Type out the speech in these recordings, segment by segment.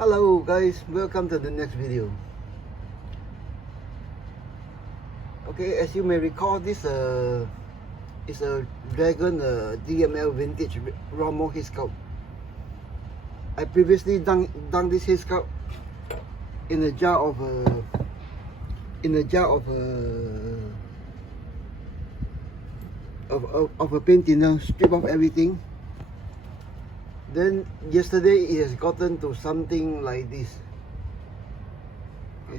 Hello guys, welcome to the next video. Okay, as you may recall, this is a Dragon DML vintage ROMMEL hair sculpt. I previously done this hair sculpt in a jar of a paint thinner, strip off everything. Then yesterday it has gotten to something like this. Okay.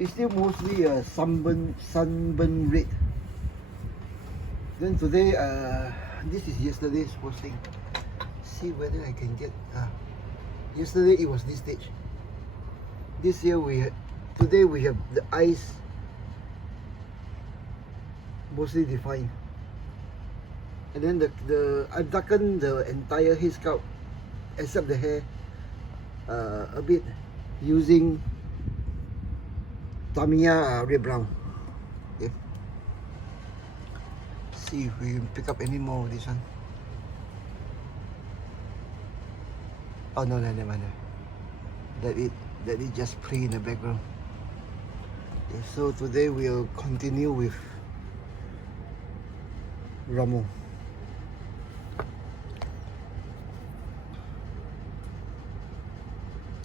It's still mostly a sunburn red. Then today, this is yesterday's posting. See whether I can get. Yesterday it was this stage. This year today we have the eyes mostly defined. And then I've darkened the entire hair sculpt except the hair a bit using Tamiya red brown. Okay. See if we can pick up any more of this one. Oh no, never mind. Let it just play in the background. Okay, so today we'll continue with ROMMEL.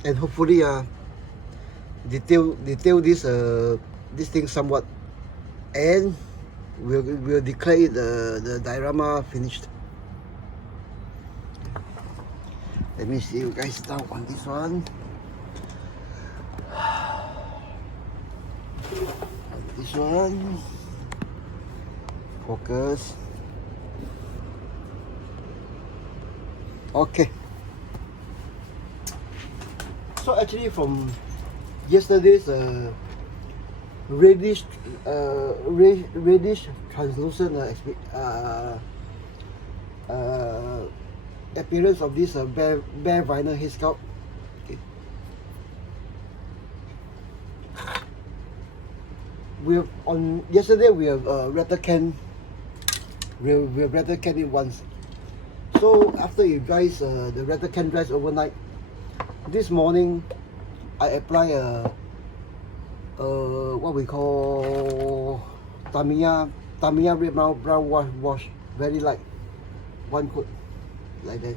And hopefully detail this thing somewhat, and we'll declare it the diorama finished. Let me see you guys down on this one. This one, focus. Okay. So actually from yesterday's reddish translucent appearance of this bare vinyl hair sculpt. Okay. Yesterday we have rattle can. We have rattle can it once. So after it dries, the rattle can dries overnight. This morning, I apply what we call Tamiya red brown wash, very light, one coat, like that.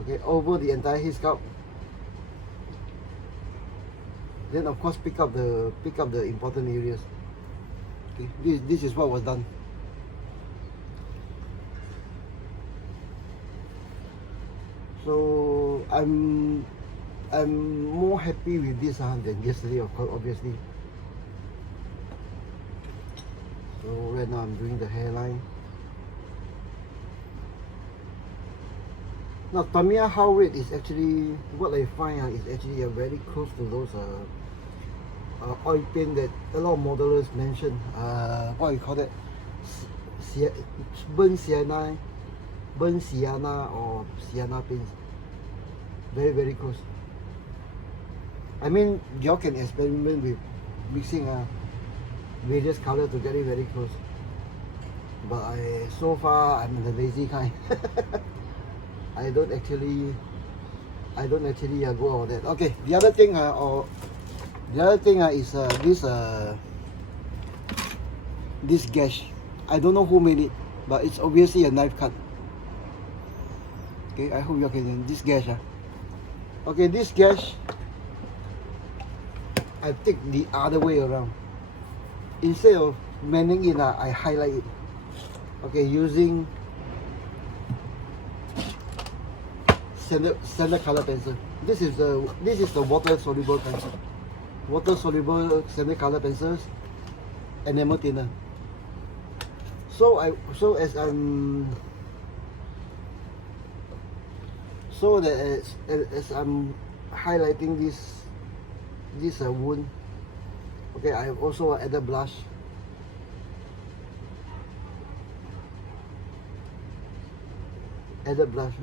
Okay, over the entire hair sculpt. Then of course pick up the important areas. Okay, this is what was done. So I'm more happy with this than yesterday, of course, obviously. So right now I'm doing the hairline. Now Tamiya how red is actually, what I find is actually very close to those oil paint that a lot of modelers mention. What you call that? Burnt sienna or sienna paints. Very, very close. I mean, y'all can experiment with mixing various colors to get it very close. But so far I'm the lazy kind. I don't actually go all that. Okay, the other thing is this gash. I don't know who made it, but it's obviously a knife cut. Okay, I hope you can this gash. Okay, this gash I take the other way around. Instead of mending it, I highlight it. Okay, using standard color pencil. This is the water soluble pencil. Water soluble standard color pencils, enamel thinner. So as I'm highlighting this wound, okay, I have also added blush.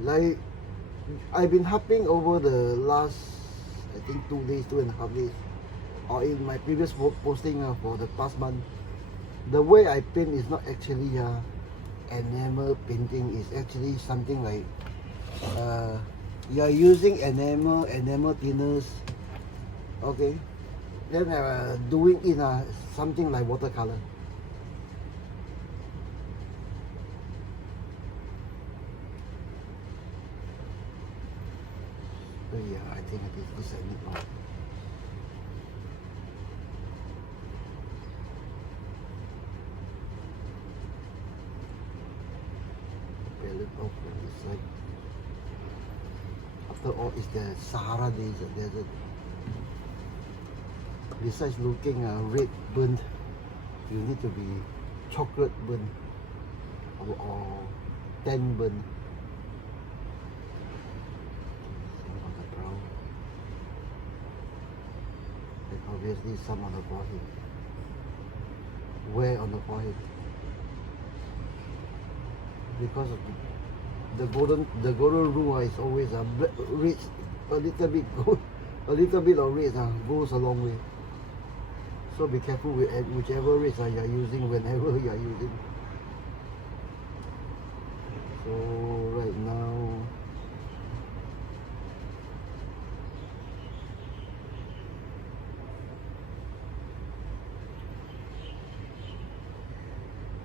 Like I've been harping over the last, I think 2.5 days, or in my previous posting for the past month, the way I paint is not actually enamel painting. Is actually something like you are using enamel thinners, okay, then doing it something like watercolor. So yeah, I think this I need more. Palette off on this side. After all, it's the Sahara days, desert. Besides looking red burnt, you need to be chocolate burnt or tan burnt. Some on the brown, and obviously some on the forehead. Where on the forehead? Because of the golden rule is always red, a little bit gold, a little bit of red goes a long way. So be careful with whichever red you are using whenever you are using. So right now,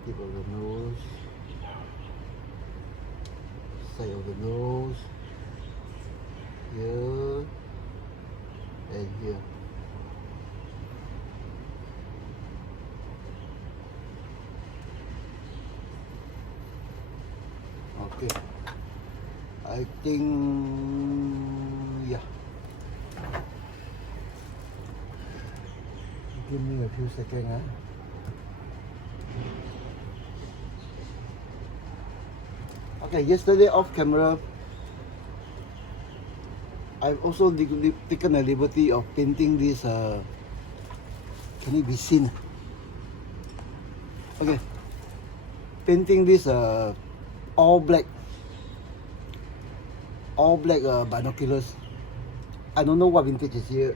tip of the nose, side of the nose, here and here. Okay, I think yeah. Give me a few seconds. Okay, yesterday off camera, I've also taken a liberty of painting this. Can it be seen? Okay, painting this all black binoculars. I don't know what vintage is here.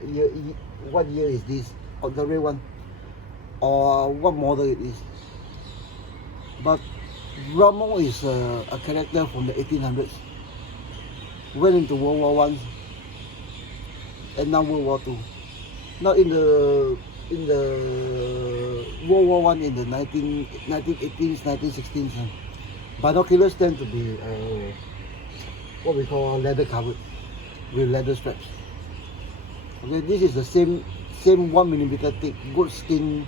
What year is this? Or the red one, or what model it is? But ROMMEL is a character from the 1800s. Went into World War I, and now World War II. Now in the World War I, in the 1918s, 1916s, binoculars tend to be what we call leather covered with leather straps. Okay, this is the same 1mm thick, good skin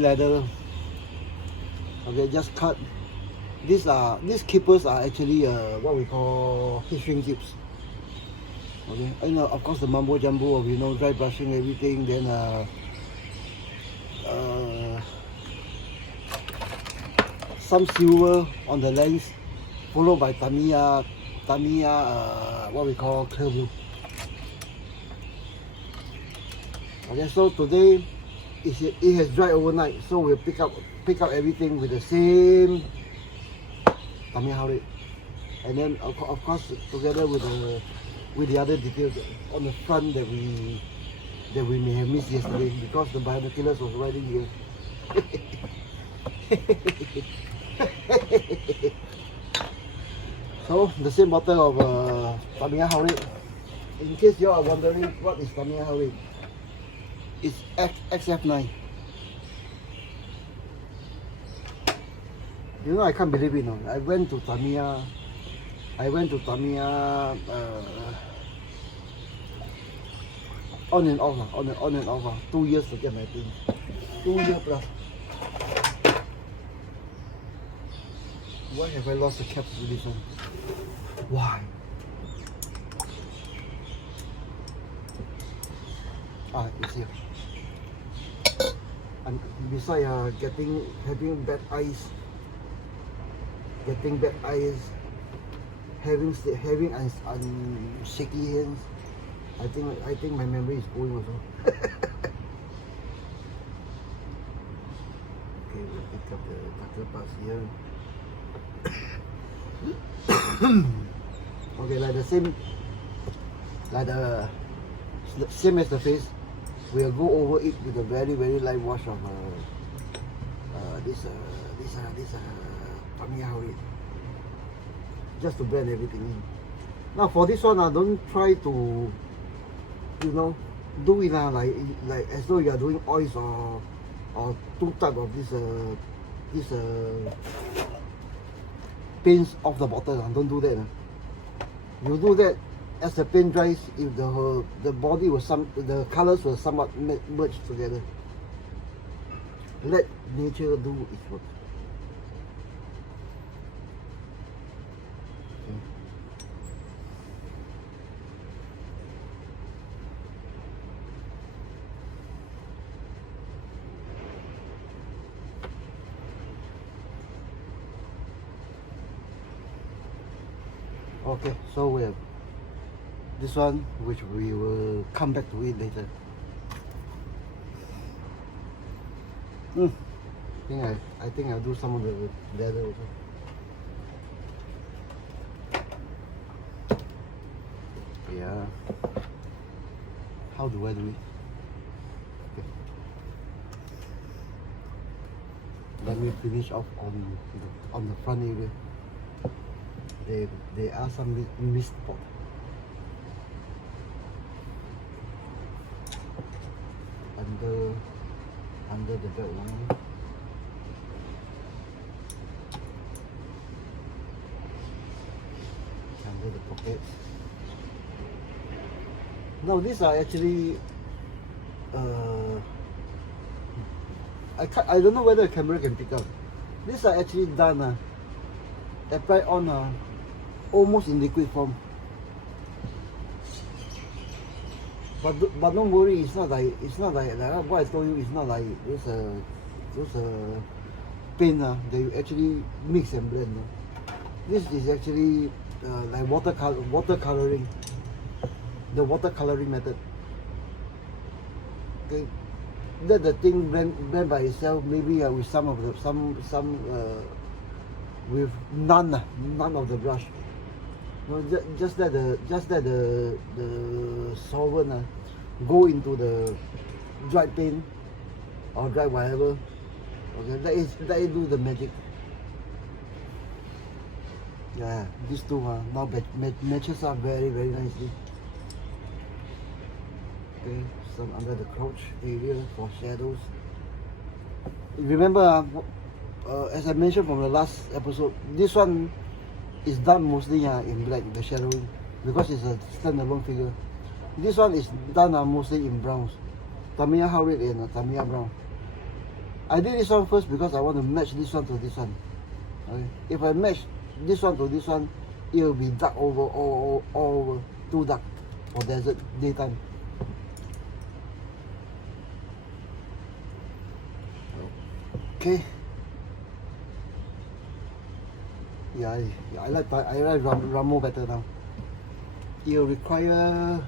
leather. Okay, just cut. These keepers are actually what we call heat shrink tips. Okay, and of course the mumbo jumbo of dry brushing everything, then some silver on the lens, followed by Tamiya what we call clear blue. Okay, so today it has dried overnight, so we'll pick up everything with the same Tamiya red, and then of course together with the other details on the front that we may have missed yesterday because the binoculars was right in here. So the same bottle of Tamiya red. In case you are wondering what is Tamiya red, it's XF9. I can't believe it. I went to Tamiya on and off, 2 years to get my things. 2 years plus. Why have I lost the cap to this one? Why? It's here. And besides having bad eyes, having shaky hands, I think my memory is going also. Okay, we'll pick up the darker parts here. Okay, like the same as the face. we'll go over it with a very light wash of this Tamiya Howard, just to blend everything in. Now for this one, don't try to, you know, do it like as though you are doing oils or two type of this paints off the bottle. Don't do that. You do that, as the paint dries, if the body was the colors will somewhat merge together. Let nature do its work. Okay, so we have this one, which we will come back to it later. I think I'll do some of the leather also. Yeah. How do I do it? Okay. Let me finish off on the front area. There are some mist spots. Under the belt line. Under the pockets. Now these are actually I don't know whether the camera can pick up. These are actually done applied on almost in liquid form. But don't worry, it's not like what I told you. It's not like those paint that you actually mix and blend. This is actually like watercoloring. The watercoloring method. Okay, let the thing blend by itself. Maybe with with none of the brush. No, just let the solvent go into the dried paint or dry whatever. Okay, let it do the magic. Yeah, these two now matches up very nicely. Okay, some under the crotch area for shadows. Remember, as I mentioned from the last episode, this one is done mostly in black, the shadowing, because it's a standalone figure. This one is done mostly in browns, Tamiya Howard and Tamiya brown. I did this one first because I want to match this one to this one. Okay? If I match this one to this one, it will be dark all over, too dark for desert daytime. Okay. Yeah, I like ROMMEL better now. It will require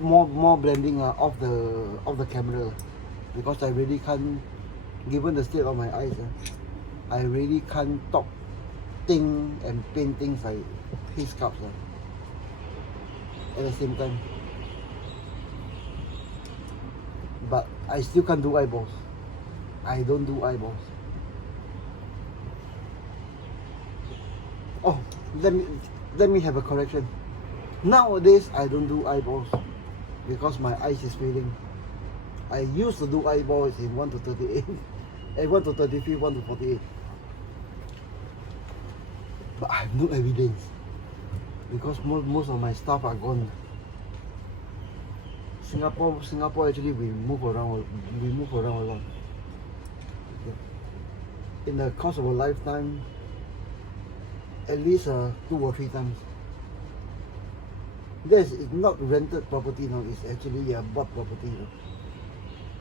more blending of the camera, because I really can't, given the state of my eyes, I really can't talk, think and paint things like his cups at the same time. But I still can't do eyeballs. I don't do eyeballs. Oh, let me have a correction. Nowadays I don't do eyeballs because my eyes is failing. I used to do eyeballs in 1 to 38, and 1 to 33, 1 to 48. But I have no evidence because most of my stuff are gone. Singapore actually we move around a lot. Okay. In the course of a lifetime, at least 2 or 3 times. This is not rented property now, it's actually bought property now.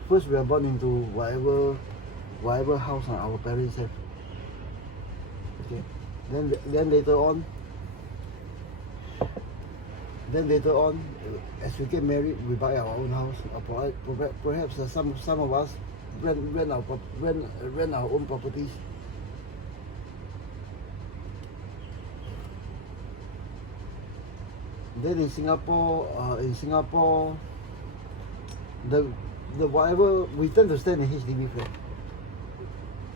First we are born into whatever house our parents have. Okay. Then later on, as we get married, we buy our own house. Perhaps some of us rent our own properties. Then in Singapore, the whatever we tend to stay in a HDB flat,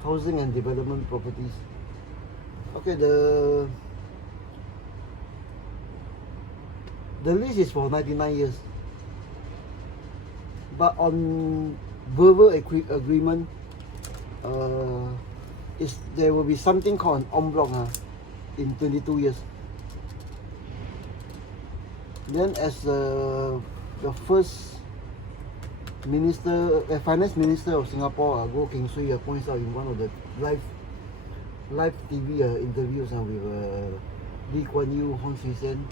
housing and development properties. Okay, the lease is for 99 years, but on verbal agreement, there will be something called an en bloc in 22 years. Then as the first minister, finance minister of Singapore, Goh Keng Swee, points out in one of the live TV interviews with Lee Kuan Yew, Hon Swee Sen,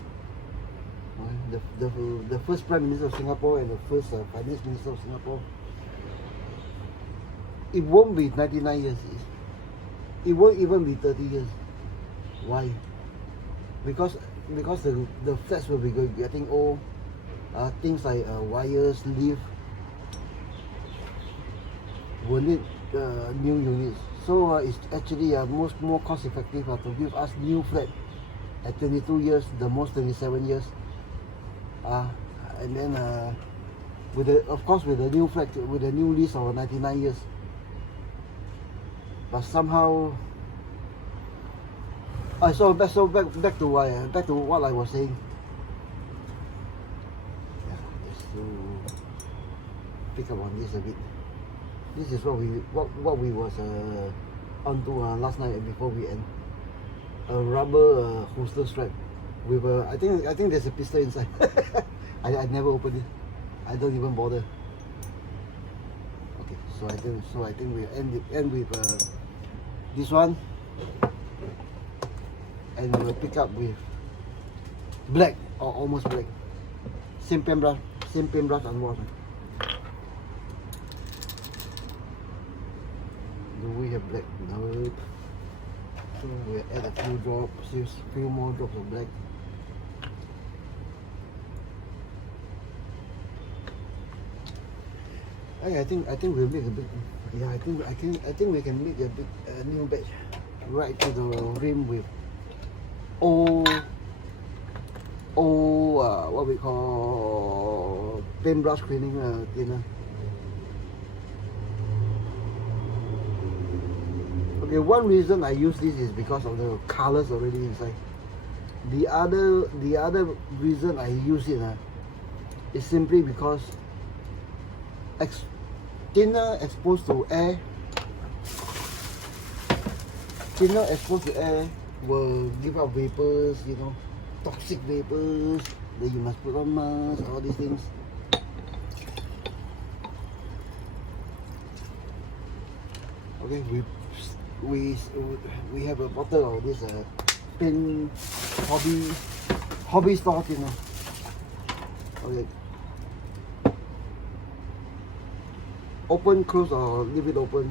the first Prime Minister of Singapore and the first Finance Minister of Singapore. It won't be 99 years. It won't even be 30 years. Why? Because the flats will be getting old. Things like wires, lift will need new units. So it's actually more cost effective to give us new flat at 22 years, the most 27 years. And then of course with the new flat, with the new lease of 99 years. But somehow, back to what I was saying. Just to pick up on this a bit. This is what we was onto last night before we end. A rubber holster strap with I think there's a pistol inside. I never opened it. I don't even bother. Okay, so I think we end with this one, and we'll pick up with black or almost black. Same paintbrush unwashed. Do we have black? No. So we'll add a few more drops of black. I think we'll make a big. Yeah, I think we can make a big new batch right to the rim with old what we call paintbrush cleaning thinner. Okay, one reason I use this is because of the colors already inside. The other reason I use it is simply because thinner exposed to air will give out vapors, toxic vapors that you must put on mask, all these things. Okay, we have a bottle of this paint hobby store thinner. Okay. Open, close, or leave it open,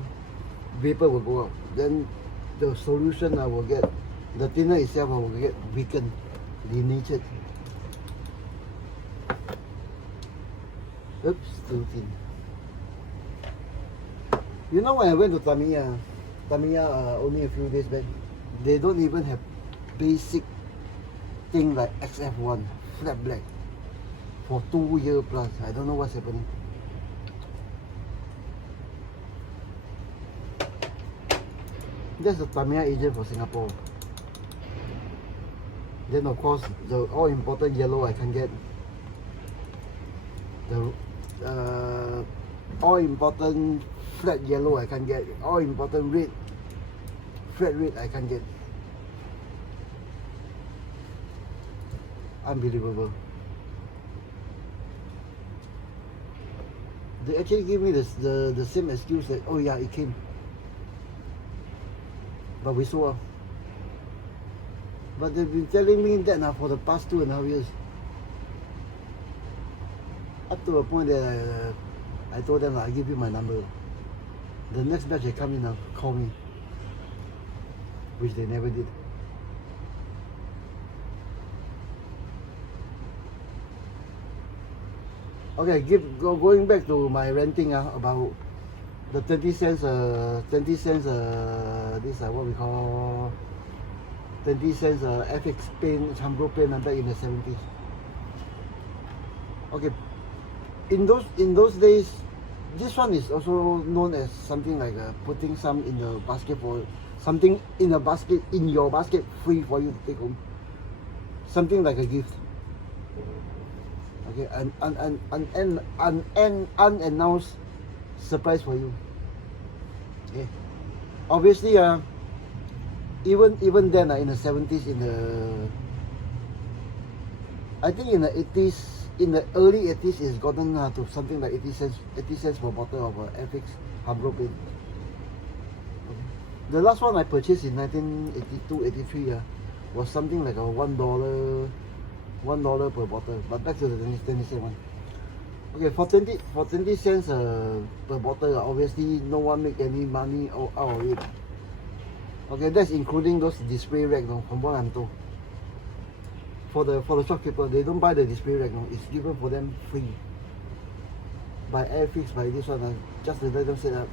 vapor will go out. Then the solution will get, the thinner itself will get weakened, denatured. Oops, too thin. You know when I went to Tamiya only a few days back, they don't even have basic thing like XF1 flat black for 2 years plus. I don't know what's happening. That's the Tamiya agent for Singapore. Then of course the all important yellow I can get. The all important flat yellow I can get. All important red, flat red I can get. Unbelievable. They actually give me the same excuse that, oh yeah, it came. But we saw. But they've been telling me that now for the past 2.5 years. Up to a point that I told them, I'll give you my number. The next batch they come in, call me. Which they never did. Okay, going back to my ranting about the 20 cents, this what we call 20 cents FX paint, Chambro paint back in the 70s. Okay, in those days, this one is also known as something like putting some in the basket for something in a basket in your basket free for you to take home. Something like a gift. Okay, an unannounced surprise for you. Okay, obviously even then in the 70s, I think in the 80s, in the early 80s, it's gotten to something like 80 cents per bottle of FX Harbor paint. Okay. The last one I purchased in 1982, 83 was something like a $1 per bottle. But back to the 20 cent one. Okay, for 20 cents per bottle, obviously no one make any money out of it. Okay, that's including those display rack, no, from what I'm told. For the shopkeeper, they don't buy the display rack, no, it's given for them free. By Airfix, by this one, just to let them set up.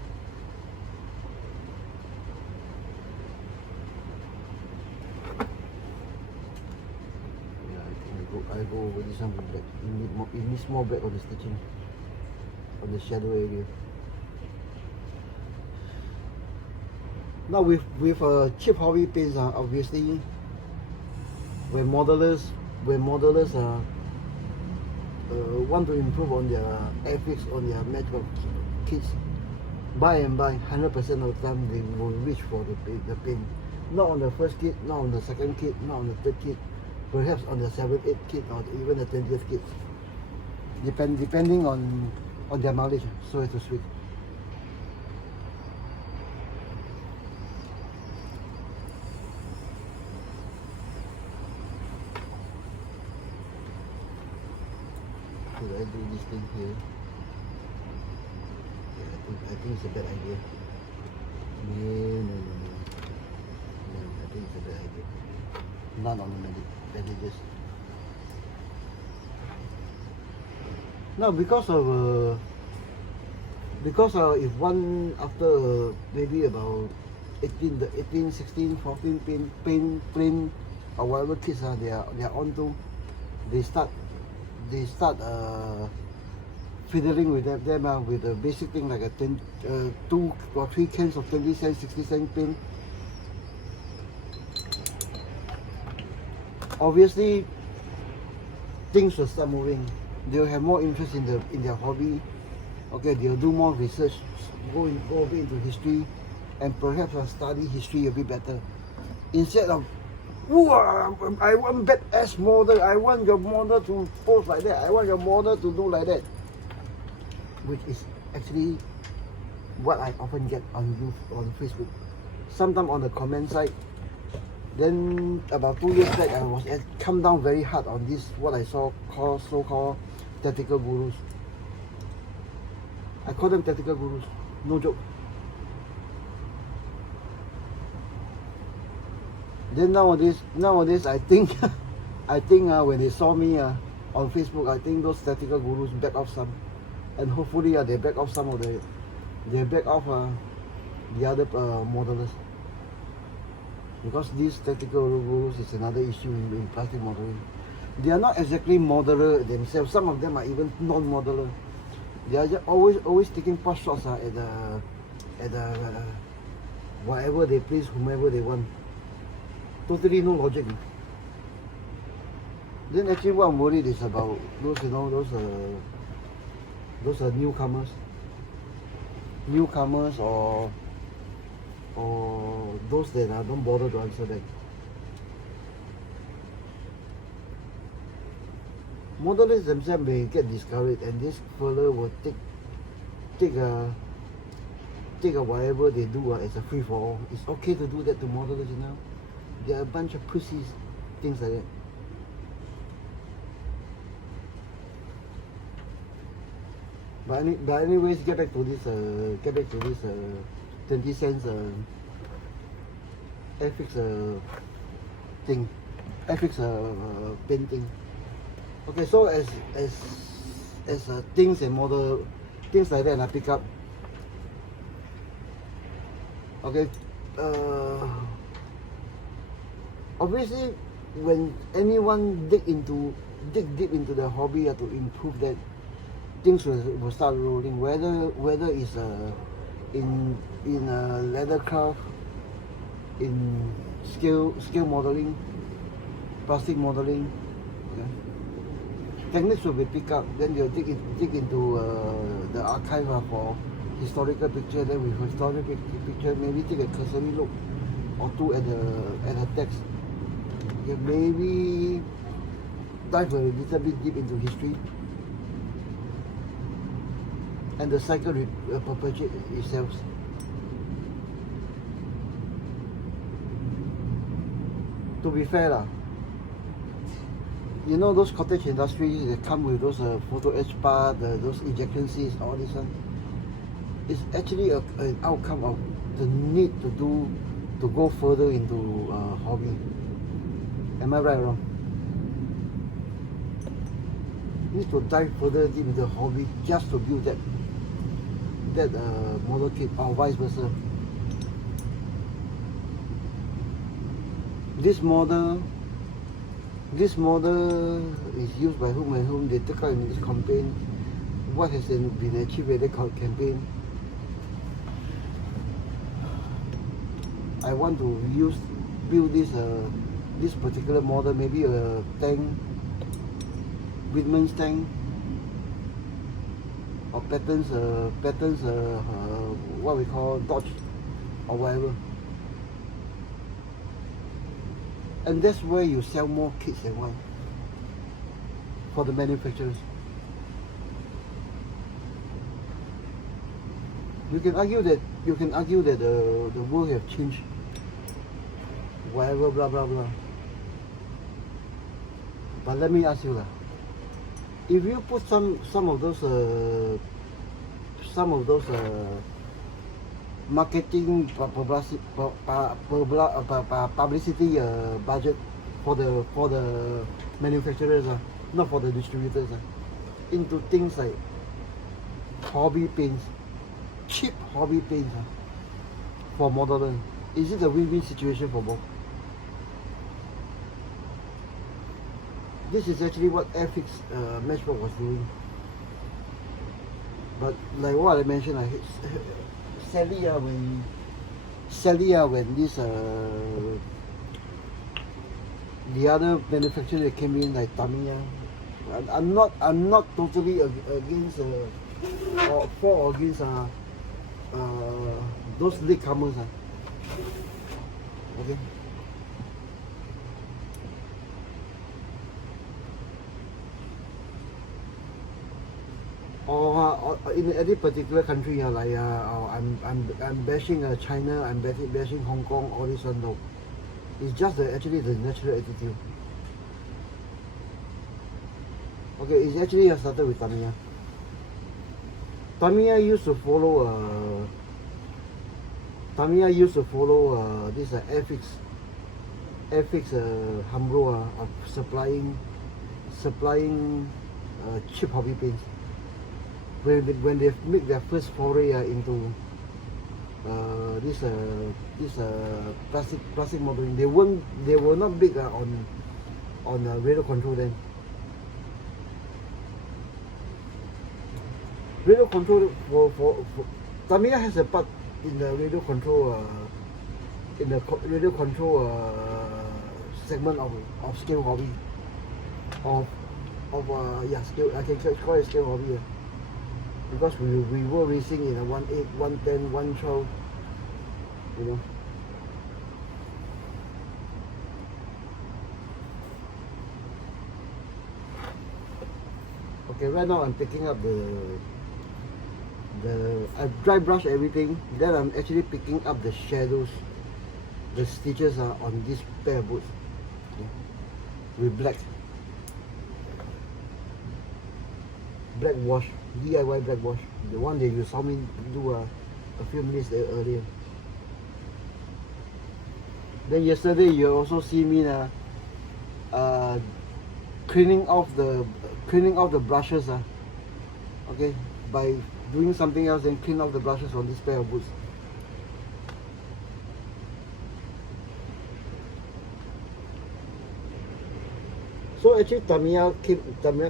I go over this one with black. It needs more black on the stitching, on the shadow area. Now with cheap hobby paints, obviously, when modelers want to improve on their ethics, on their matchwork kits, by 100% of the time they will reach for the paint. Not on the first kit, not on the second kit, not on the third kit, perhaps on the 7th, 8th kit, or even the 20th kit. Depending on their knowledge, so to speak. Should I do this thing here? Yeah, I think it's a bad idea. No. I think it's a bad idea. Not on the bandages. Now because if one after maybe about 18, 16, 14 paint or whatever kids they are onto, they start fiddling with them with a basic thing like a 2 or 3 cans of 20 cents, 60 cent paint. Obviously, things will start moving. They'll have more interest in their hobby. Okay, they'll do more research, go a bit into history, and perhaps study history a bit better. Instead of, I want badass model, I want your model to pose like that, I want your model to do like that. Which is actually what I often get on Facebook. Sometimes on the comment side. Then about 2 years back, I was come down very hard on this, what I saw so-called tactical gurus. I call them tactical gurus, no joke. Then nowadays I think when they saw me on Facebook, I think those tactical gurus back off some, and hopefully they back off some of the other modelers. Because these tactical gurus is another issue in plastic modeling. They are not exactly modeler themselves. Some of them are even non-modeler. They are just always taking pot shots at the whatever they please, whomever they want. Totally no logic. Then actually what I'm worried is about those are newcomers or those that don't bother to answer back. Modelers themselves may get discouraged, and this fella will take whatever they do as a free for all. It's okay to do that to modelers, They are a bunch of pussies, things like that. But anyways, get back to this 20 cents FX thing, FX painting. Okay, so as things and model things like that, I pick up. Okay, obviously, when anyone dig deep into their hobby to improve that, things will start rolling. Whether it's in leather craft, in scale modeling, plastic modeling. Okay. Techniques will be picked up. Then they'll dig into the archive for historical picture. Then with historical picture, maybe take a cursory look or two at the text. Okay, maybe dive a little bit deep into history, and the cycle perpetuates itself. To be fair lah, you know those cottage industries that come with those photo etch part, those ejection seats, all this one. It's actually an outcome of the need to go further into hobby. Am I right or wrong? You need to dive further deep into hobby just to build that model kit, or vice versa. This model is used by whom and whom. They took out in this campaign. What has been achieved with the campaign? I want to build this particular model, maybe a tank, Whitman's tank, or patterns, what we call Dodge or whatever. And that's where you sell more kits than one for the manufacturers. You can argue that the world have changed, whatever, blah blah blah. But let me ask you lah, if you put some of those marketing publicity budget for the manufacturers, not for the distributors, into things like hobby paints, cheap hobby paints for modeler, is it a win-win situation for both? This is actually what Airfix Matchbox was doing. But like what I mentioned, sadly when this the other manufacturer came in, like Tamiya, I'm not totally against or for or against those latecomers. Okay. Or in any particular country, like I'm bashing China, I'm bashing Hong Kong, all this one. No, it's just actually the natural attitude. Okay, it's actually started with Tamiya. Tamiya used to follow this Airfix Hambro of supplying cheap hobby paints. When they make their first foray into this plastic modeling, they were not big on radio control then. Radio control for Tamiya has a part in the radio control segment of scale hobby, scale. I can call it scale hobby. Because we were racing in a 1.8, 1.10, 1.12, you know. Okay, right now I'm picking up I dry brush everything, then I'm actually picking up the shadows, the stitches on this pair of boots, okay, with black wash, DIY black wash, the one that you saw me do a few minutes earlier. Then yesterday you also see me cleaning off the brushes, okay, by doing something else and clean off the brushes on this pair of boots. So actually Tamiya came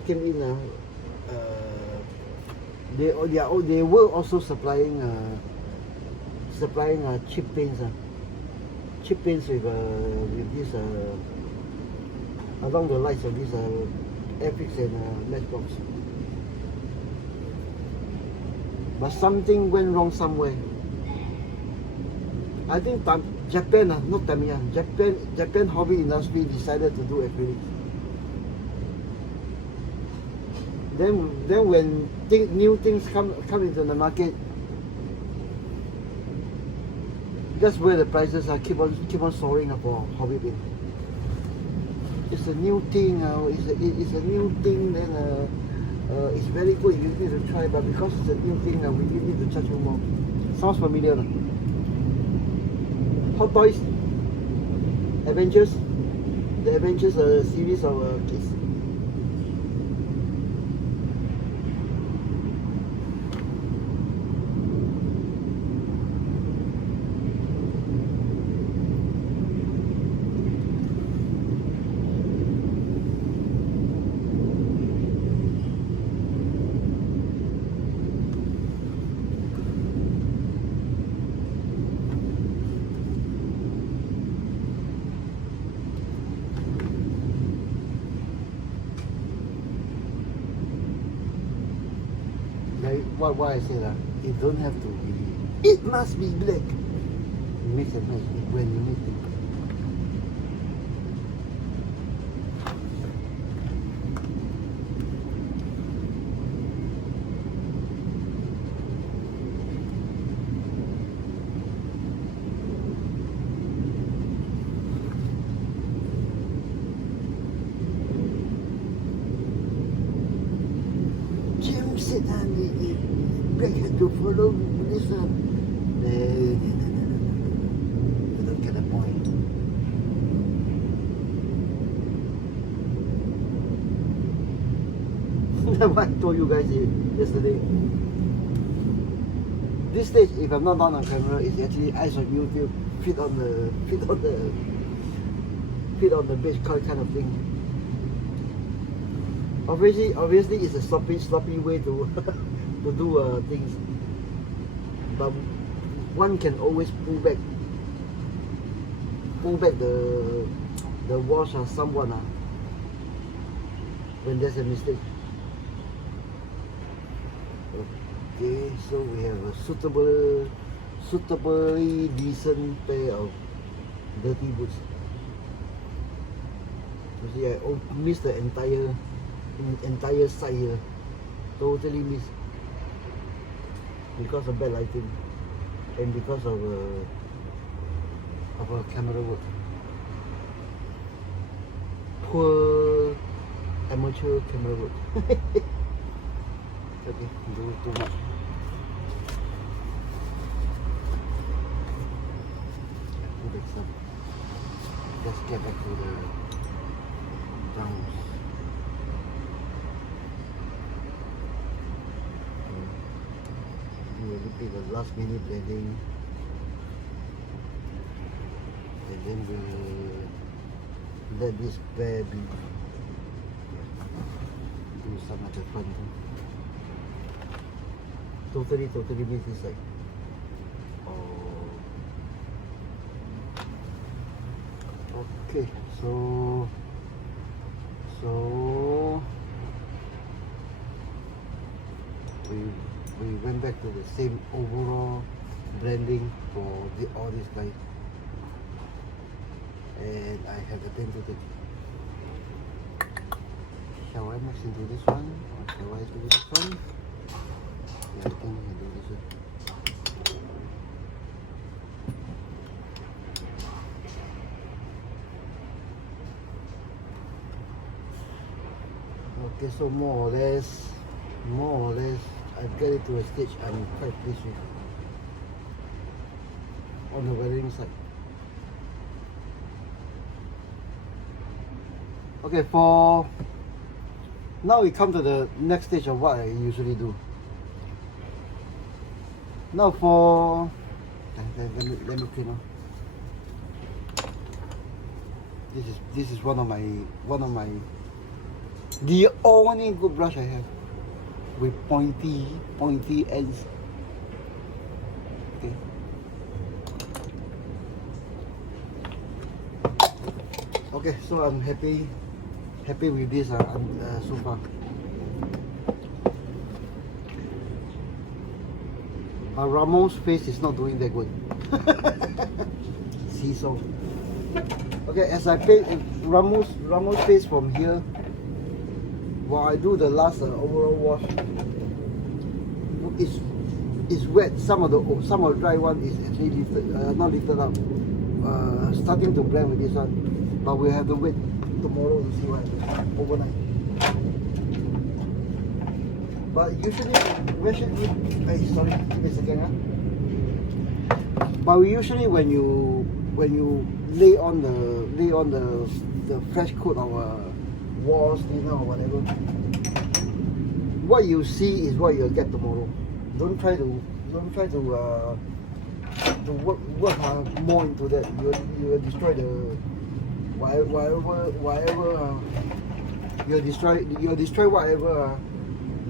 in they were also supplying cheap paints with this along the lines of this Airfix and Matchbox. But something went wrong somewhere. I think Japan, not Tamiya, Japan hobby industry decided to do acrylics. Then when new things come into the market, that's where the prices are keep on soaring up for hobby paint. It's a new thing. It's a new thing. Then it's very good. You need to try, but because it's a new thing, we need to charge you more. Sounds familiar, no? Hot Toys, Avengers, the Avengers series of kids. Like why I say that it don't have to be. It must be black. You mix and match when you need it. Jim said black had to follow this. No. You don't get the point. What I told you guys yesterday. This stage, if I'm not on camera, is actually eyes on YouTube, fit on the beach kind of thing. Obviously, it's a sloppy way to to do things, but one can always pull back the wash somewhat when there's a mistake. Okay, so we have a suitably decent pair of dirty boots. You see, I missed the entire side here. Totally missed because of bad lighting and because of our camera work. Poor amateur camera work. Okay, do too much. Let's get back to the drums. We will repeat the last minute blending, and then we'll let this pair be do some of the fun. Totally miss this side. Okay, so we went back to the same overall blending for all these guys, and I have a 10 to 30. Shall I mix into this one, or shall I do this one? Yeah, I think I can do this one. Okay, so more or less, I've got it to a stage I'm quite pleased with on the weathering side. Okay, for now we come to the next stage of what I usually do. Now for let me clean off. This is one of my the only good brush I have. with pointy ends. Okay. Okay, so I'm happy with this so far. Ramon's face is not doing that good. See so. Okay, as I paint Ramon's face from here, while I do the last overall wash, it's wet. Some of the dry one is actually lifted, not lifted up, starting to blend with this one. But we have to wait tomorrow to see what happens overnight. But usually, sorry, give me a second. But we usually when you lay on the fresh coat of walls, cleaner or whatever, what you see is what you'll get tomorrow. Don't try to work more into that. You will destroy the whatever you'll destroy whatever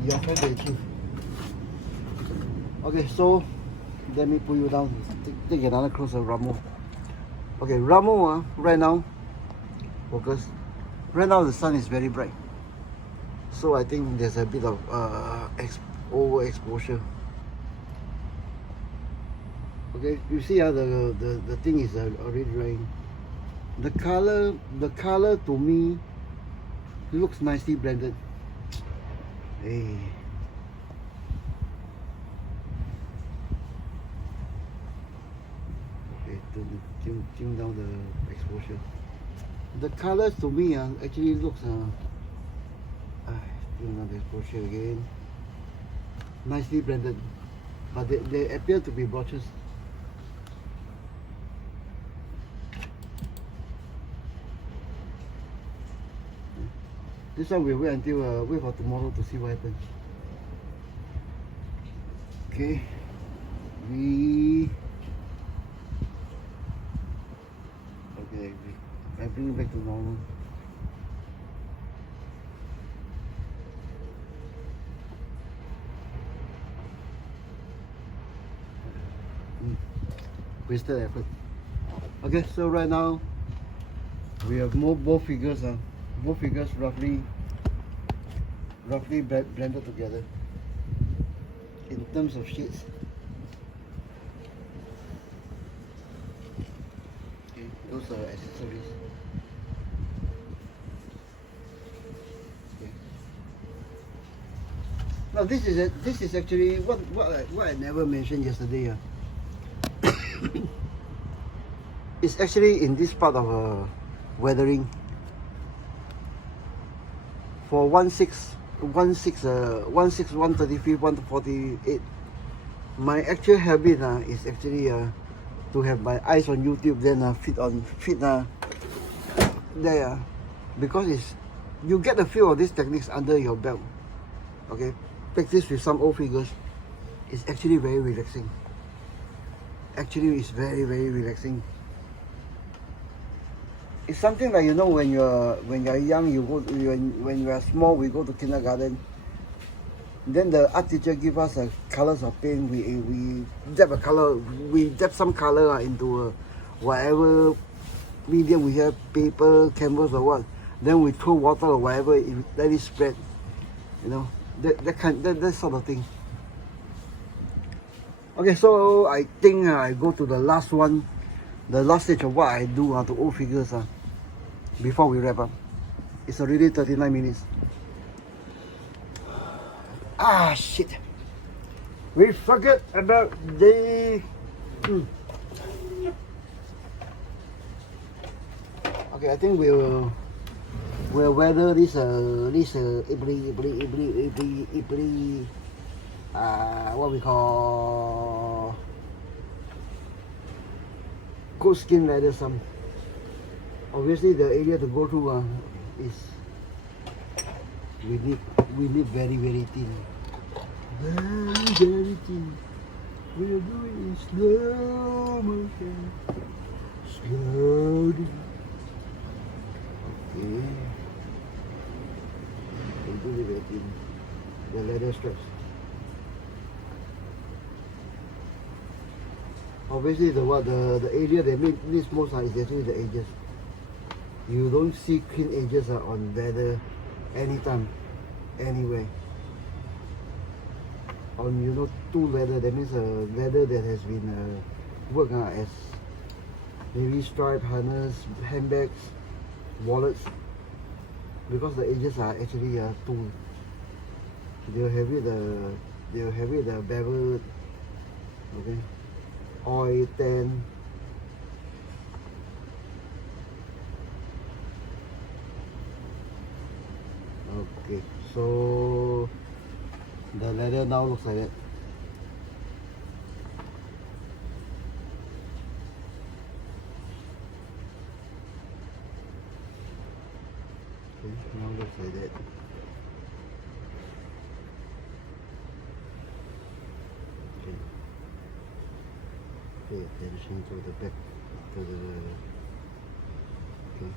you're trying to achieve. Okay, so let me put you down. Take another closer Ramo. Okay, Ramo right now, focus. Right now the sun is very bright, so I think there's a bit of overexposure. Okay, you see how the thing is already drying. The color to me looks nicely blended. Hey. Okay, tune down the exposure. The colors to me actually looks tune down the exposure again. Nicely blended, but they appear to be blotches. This one we'll wait until wait for tomorrow to see what happens. Okay, I bring it back to normal. Wasted effort. Okay, so right now we have both figures roughly blended together in terms of shades. Okay, those are accessories. Okay. Now this is actually what I never mentioned yesterday. It's actually in this part of weathering. For 135, 148, my actual habit is actually to have my eyes on YouTube, then fit there, because you get a feel of these techniques under your belt. Okay, practice with some old figures. It's actually very relaxing. Actually, it's very relaxing. It's something like, you know, when you're young, when you are small, we go to kindergarten. Then the art teacher give us colors of paint. We dab some color into whatever medium we have, paper, canvas or what. Then we throw water or whatever, let it spread. You know, that sort of thing. Okay, so I think I go to the last one. The last stage of what I do to old figures before we wrap up. It's already 39 minutes. Shit. We forget about the... Okay, I think we'll weather this what we call coat skin leather some. Obviously the area to go through is we need very thin. Very thin. We'll do it in slow motion. Slowly. Okay. We'll do it very thin. the leather straps. Obviously the area that needs most is actually the edges. You don't see clean edges on leather anytime, anywhere. On two leather, that means leather that has been worked as maybe stripe, harness, handbags, wallets, because the edges are actually tool. They'll have it the beveled, okay, oil, tan. Okay, so the leather now looks like that. Okay, now looks like that. Okay. Pay attention to the back, to the okay.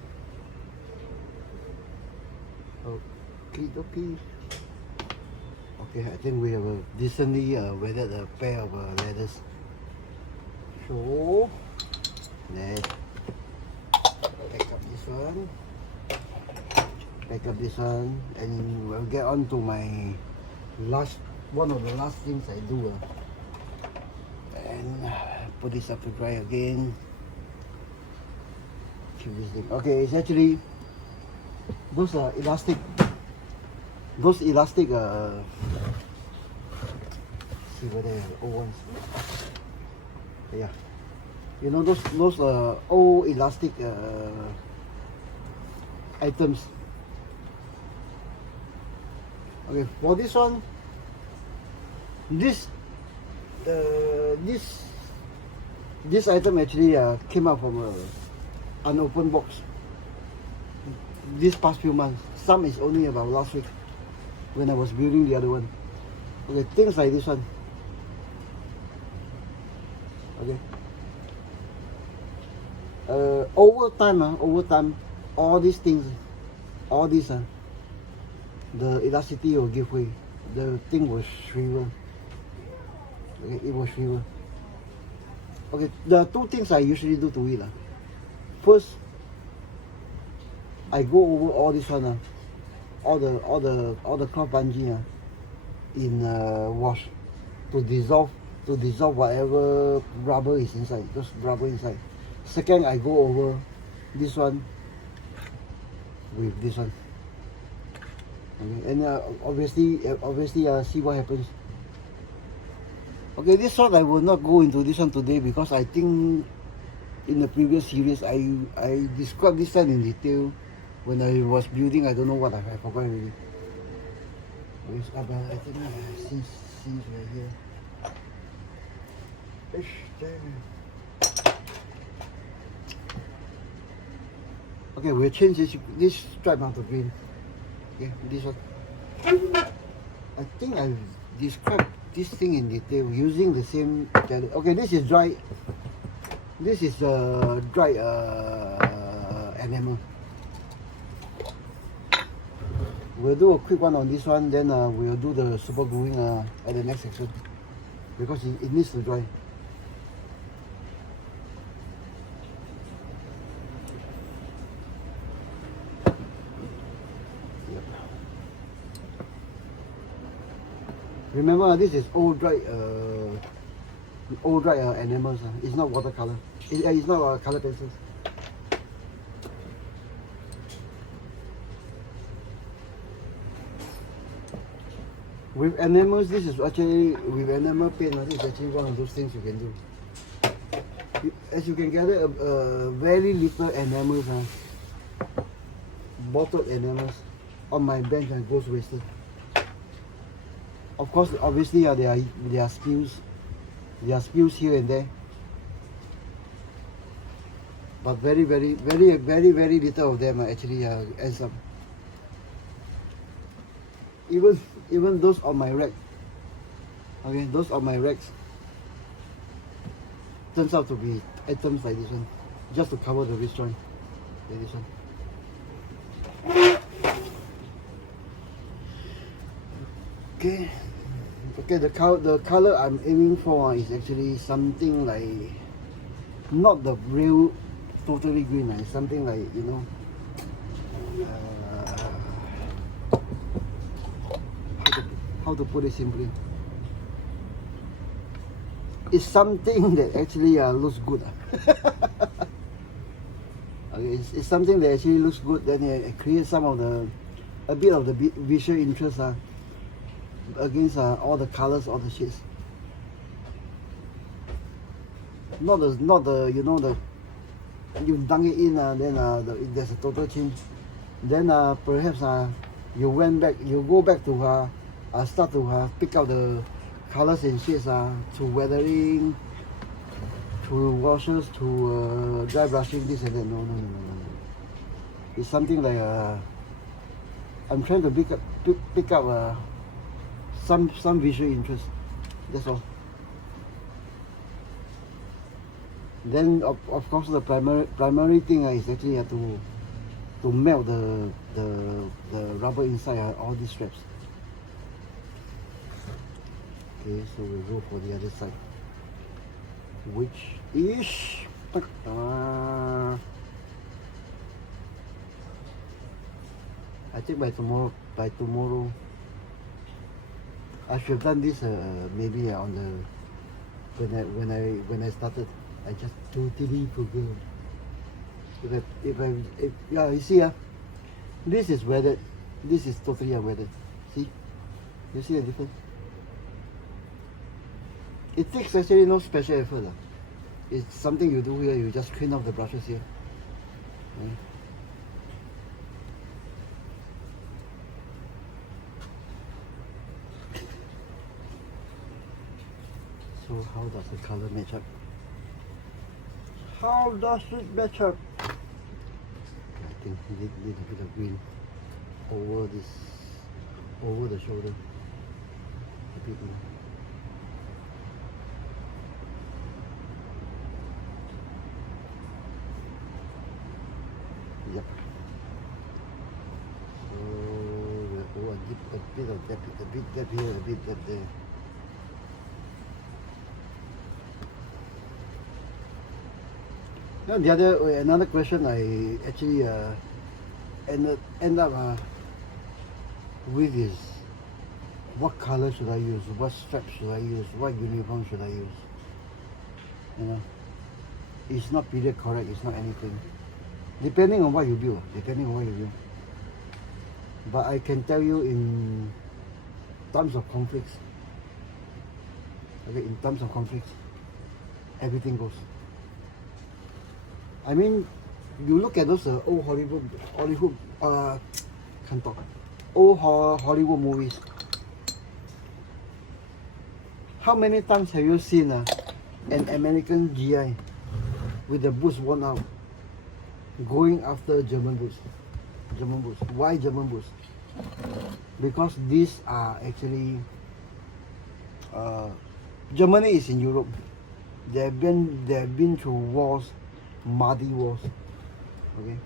Okay, I think we have a decently weathered a pair of leathers. So let's pack up this one, and we'll get on to my one of the last things I do, and put this up to dry again. Keep this thing. Okay, it's actually those elastic. See whether they are old ones. Yeah, those old elastic items. Okay, for this one, this item actually came out from an unopened box this past few months. Some is only about last week when I was building the other one. Okay, things like this one. Okay. Over time, all these things, the elasticity will give way. The thing will shrivel. Okay, it will shrivel. Okay, the two things I usually do to it. First, I go over all this one, all the cloth bungee in wash to dissolve whatever rubber is inside, just rubber inside. Second, I go over this one with this one. Okay, and obviously see what happens. Okay, this one I will not go into this one today because I think in the previous series I described this one in detail when I was building. I don't know what I forgot already. I think I see right here. Okay, we'll change this stripe now to green. Okay, this one. I think I've described this thing in detail using the same palette. Okay, this is dry. This is dry enamel. We'll do a quick one on this one, then we'll do the super gluing at the next section because it needs to dry. Yep. Remember, this is old dry enamels. It's not watercolor. It's not color pencils. With enamels, this is actually, with enamel paint, this is actually one of those things you can do. As you can gather, very little enamels, bottled enamels on my bench goes wasted. Of course, obviously, there are spills. There are spills here and there. But very little of them actually ends up. Even those on my rack, okay, those on my racks turns out to be items like this one, just to cover the wrist joint, like this one. Okay. Okay, the color I'm aiming for is actually something like not the real totally green. It's something like, you know, how to put it simply. It's something that actually looks good. Okay, it's something that actually looks good. Then it creates a bit of the visual interest against all the colors, all the shades. Not the you know, the you dunk it in then there's a total change. Then perhaps you go back to start to pick out the colors and shades to weathering, to washes, to dry brushing, this and that. No. It's something like I'm trying to pick up some visual interest. That's all. Then of course the primary thing is actually to melt the rubber inside all these straps. Okay, so we'll go for the other side, which is I think by tomorrow I should have done this maybe on the when I started. I just totally forgot. If yeah, you see this is weathered, this is totally unweathered. See, you see the difference? It takes actually no special effort. It's something you do here. You just clean off the brushes here. Okay. So how does the color match up? How does it match up? I think we need a bit of green over the shoulder. A bit more. Yep. So we'll go a bit of depth, a bit depth here, a bit depth there. Now another question I actually end up with is, what color should I use? What strap should I use? What uniform should I use? You know, it's not period correct. It's not anything. Depending on what you build. But I can tell you in terms of conflicts. Okay, in terms of conflicts, everything goes. I mean, you look at those old Hollywood, can't talk. Old Hollywood movies. How many times have you seen an American GI with the boots worn out going after German boots? Why German boots? Because these are actually Germany is in Europe. They have been through wars. Muddy wars. Okay.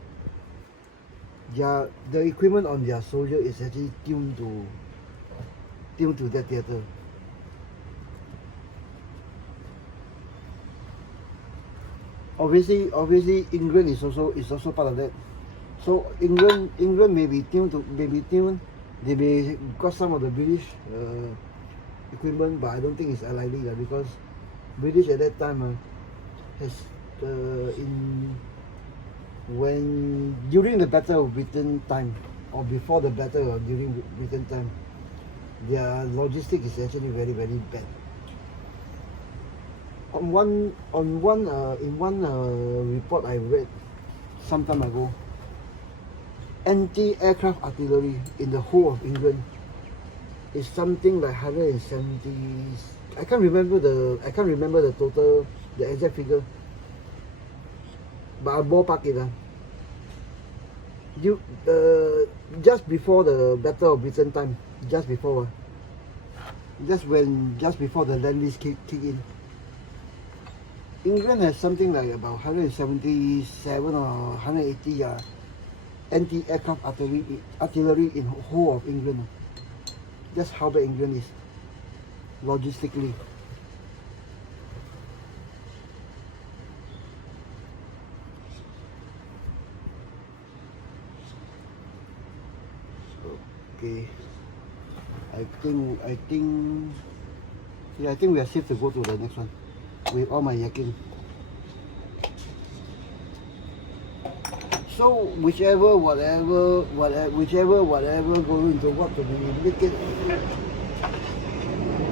The equipment on their soldier is actually tuned to that theater. Obviously England is also part of that. So England may be tuned. They may got some of the British equipment, but I don't think it's likely because British at that time has during the Battle of Britain time, or before the battle or during Britain time, their logistics is actually very, very bad. In one report I read some time ago, anti-aircraft artillery in the whole of England is something like 170. I can't remember the total, the exact figure. But I ballpark it. Just before the Battle of Britain time, just before the land lease kick in, England has something like about 177 or 180 anti-aircraft artillery in whole of England. That's how bad England is, logistically. Okay. I think yeah, I think we are safe to go to the next one with all my yakking. So whichever whatever go into what to make it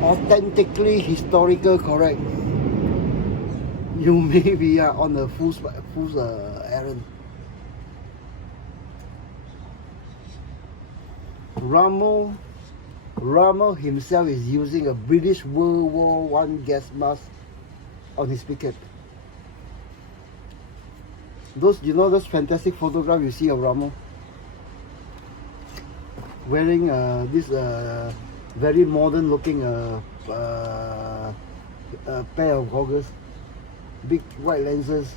authentically historical correct, you may be on a fool's errand. Rommel himself is using a British World War I gas mask on his picket. Those, you know, those fantastic photographs you see of Rommel wearing this very modern looking pair of goggles, big white lenses.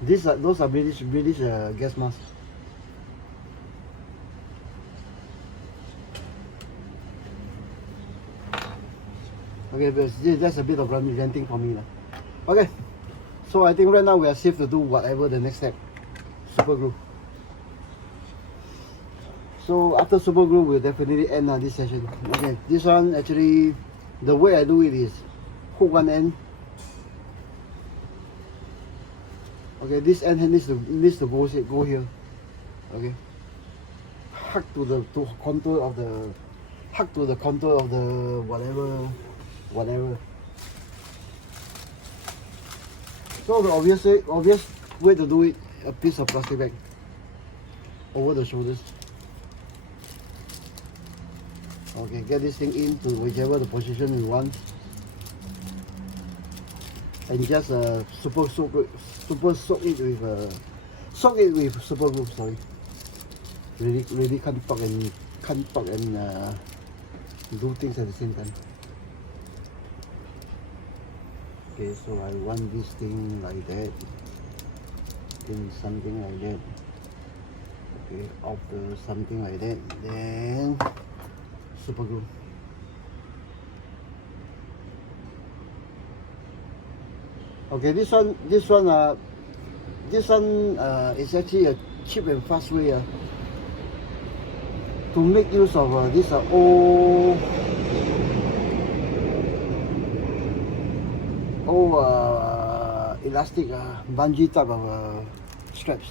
Those are British gas masks. Okay, but that's a bit of ranting for me. Okay, so I think right now we are safe to do whatever the next step. Super glue. So after super glue, we'll definitely end this session. Okay, this one actually, the way I do it is hook one end. Okay, this end needs to go here. Okay, hug to the contour of the whatever. So the obvious way to do it, a piece of plastic bag over the shoulders. Okay, get this thing into whichever the position you want, and just soak it with super glue. Sorry, really can't talk and do things at the same time. Okay, so I want this thing like that, then something like that. Okay, after something like that, then super glue. Okay, this one is actually a cheap and fast way to make use of this old elastic bungee type of straps.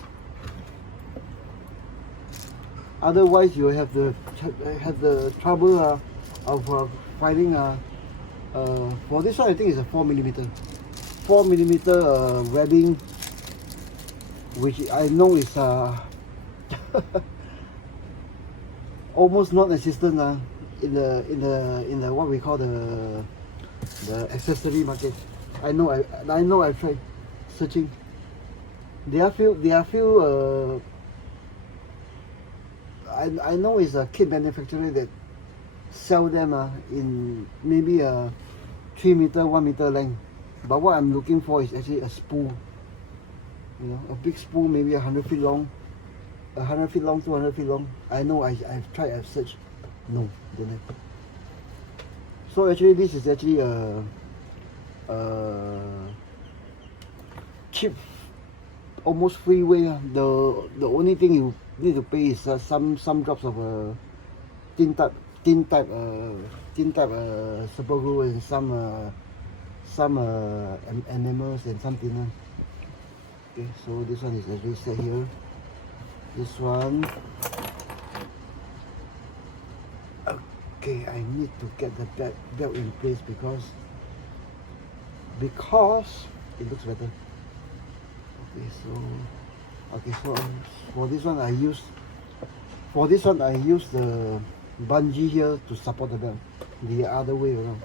Otherwise, you have the trouble of finding for this one. I think it's a 4mm webbing, which I know is almost non-existent in the what we call the accessory market. I know I've tried searching. There are few I know it's a kit manufacturer that sell them in maybe a 3 meter, 1 meter length. But what I'm looking for is actually a spool. You know, a big spool, maybe 100 feet long, 200 feet long. I know I've tried, I've searched. No, don't have. So actually, this is actually a cheap, almost free way. The only thing you need to pay is some drops of thin type super glue and some enamels and some thinner. Okay, so this one is actually set here. This one. Okay, I need to get the belt in place because it looks better. Okay, so for this one I use the bungee here to support the belt, the other way around.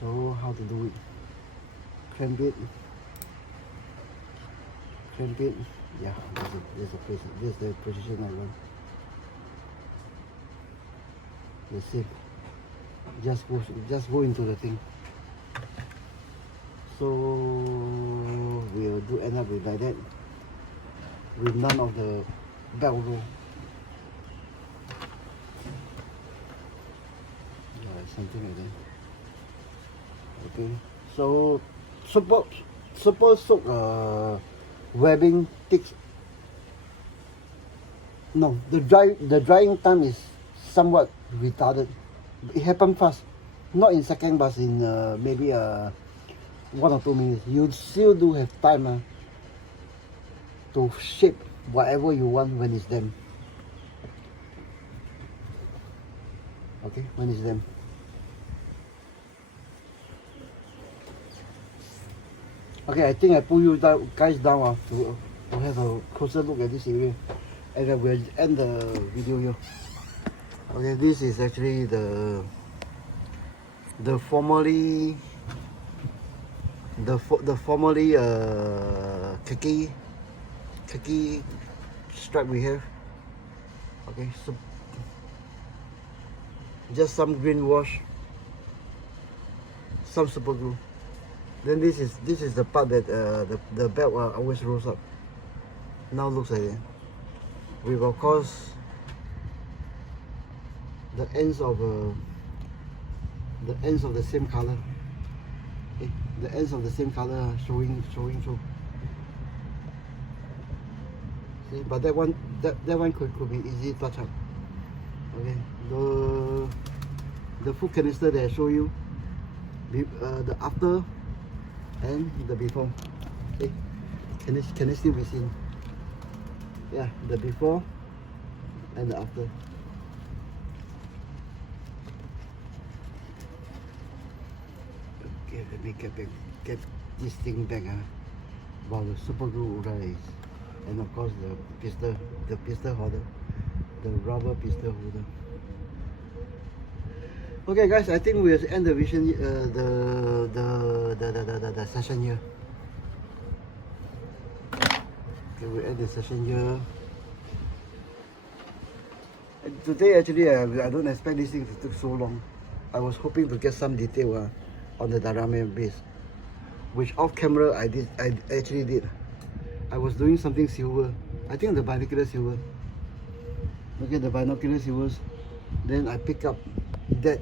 So how to do it? Clamp it. Yeah, there's the position I want. That's it. Just go into the thing. So we'll end up with like that. with none of the belt roll. Yeah, something like that. Okay, so suppose webbing takes, no, the drying time is somewhat retarded. It happens fast, not in second, but in maybe 1 or 2 minutes. You still do have time to shape whatever you want when it's done. Okay, when it's done. Okay, I think I pull you guys down to have a closer look at this area, and then we'll end the video here. Okay, this is actually the formerly khaki stripe we have. Okay, so just some green wash, some super glue. Then this is the part that the belt always rolls up. Now looks like it. With of course the ends of the same color. Okay, the ends of the same color showing through. See, but that one could be easy touch up. Okay, the full canister that I show you, the after and the before. Okay, can it still be seen? Yeah, the before and the after. Okay, let me get this thing back. While the super glue rise, and of course the pistol holder, the rubber pistol holder. Okay, guys, I think we'll end the vision, the session here. Okay, we'll end the session here. And today, actually, I don't expect this thing to take so long. I was hoping to get some detail on the diorama base, which off camera I actually did. I was doing something silver. I think the binocular silver. Look at the binocular silvers. Then I pick up that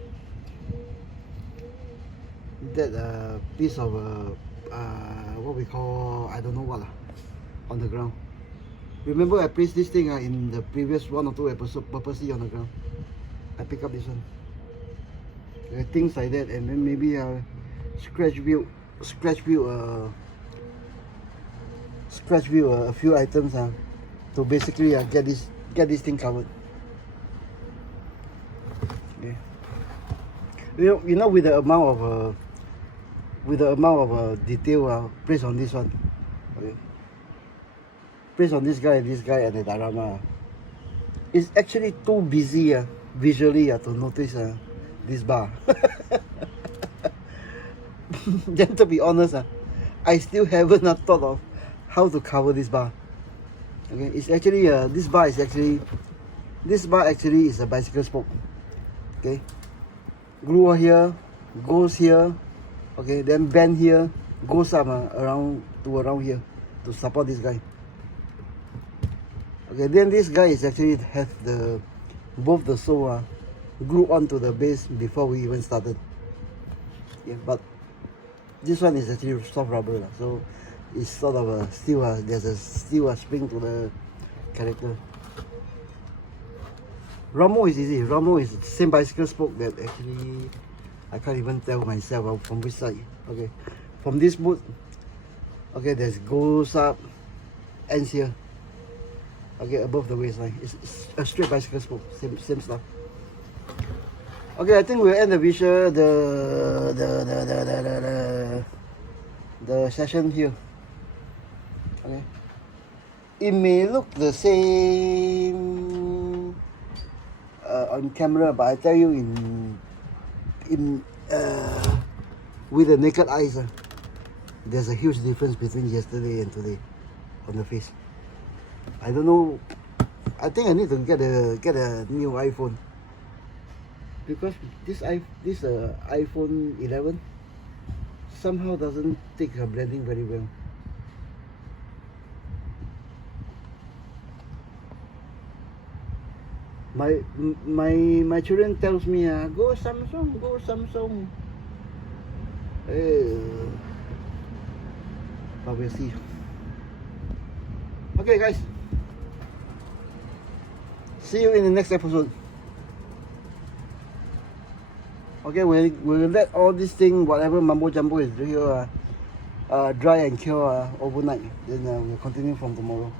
piece of what we call, I don't know what on the ground. Remember I placed this thing in the previous 1 or 2 episodes purposely on the ground. I pick up this one. Things like that, and then maybe scratch view a few items to basically get this thing covered. Okay. You know with the amount of detail placed on this one, okay, placed on this guy and the diorama, it's actually too busy visually to notice this bar. Then to be honest, I still haven't thought of how to cover this bar. Okay, it's actually this bar actually is a bicycle spoke. Okay, glue here, goes here. Okay, then bend here, goes up around here to support this guy. Okay, then this guy is actually has both the sole glued onto the base before we even started. Yeah, but this one is actually soft rubber, so it's sort of still there's still a spring to the character. ROMMEL is easy. ROMMEL is the same bicycle spoke that actually I can't even tell myself from which side. Okay, from this boot. Okay, there's goes up, ends here. Okay, above the waistline. It's a straight bicycle spoke. Same stuff. Okay, I think we'll end the visual the session here. Okay, it may look the same on camera, but I tell you with the naked eyes, there's a huge difference between yesterday and today on the face. I don't know. I think I need to get a new iPhone, because this iPhone 11 somehow doesn't take blending very well. My children tells me go Samsung. But we'll see. Okay guys, see you in the next episode. Okay, we'll let all this thing, whatever mumbo jumbo is here, dry and cure overnight. Then we'll continue from tomorrow.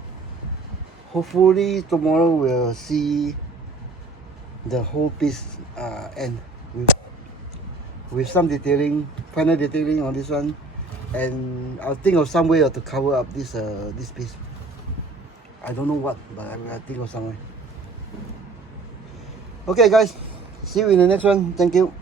Hopefully tomorrow we'll see the whole piece end with some detailing, final detailing on this one, and I'll think of some way to cover up this piece. I don't know what, but I'll think of some way. Okay guys, see you in the next one. Thank you.